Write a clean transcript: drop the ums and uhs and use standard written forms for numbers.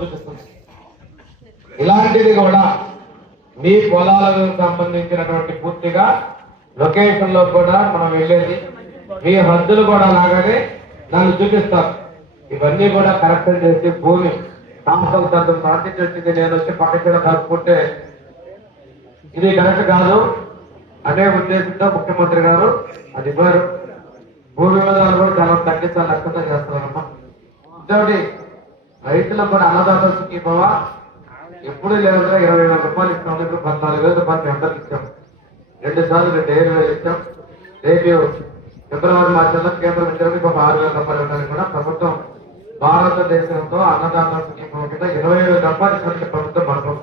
చూపిస్తుంది. ఇలాంటిది కూడా మీ పొలాలకు సంబంధించినటువంటి పూర్తిగా లొకేషన్ లో కూడా మనం వెళ్ళేది, మీ హద్దులు కూడా లాగానే నన్ను చూపిస్తారు. ఇవన్నీ కూడా కరెక్షన్ చేసి భూమి సంస్థలు తరఫు సాధించి వచ్చింది, నేను వచ్చి పక్కన కలుపుకుంటే ఇది కరెక్ట్ కాదు అనే ఉద్దేశంతో ముఖ్యమంత్రి గారు అది ఇవ్వరు. భూ వివాదాలు కూడా చాలా తగ్గించాలి లక్ష్యంతో చేస్తున్నారమ్మా. ఇంకోటి రైతులకు కూడా అన్నదాత సుఖీభవ ఎప్పుడు లేదుగా 20,000 రూపాయలు ఇస్తాం. ఇప్పుడు 14,000 రూపాయలు మీ అందరికి ఇచ్చాం. 2 సార్లు 2,000 ఇచ్చాం. రేపు ఫిబ్రవరి మార్చిలో కేంద్రం ఇచ్చారు. ఇంకొక 6,000 రూపాయలు ఇవ్వడానికి కూడా ప్రభుత్వం భారతదేశంలో అన్నదాత సుఖీభవ కింద 20,000 రూపాయలు ఇచ్చినట్టు ప్రభుత్వం మనకు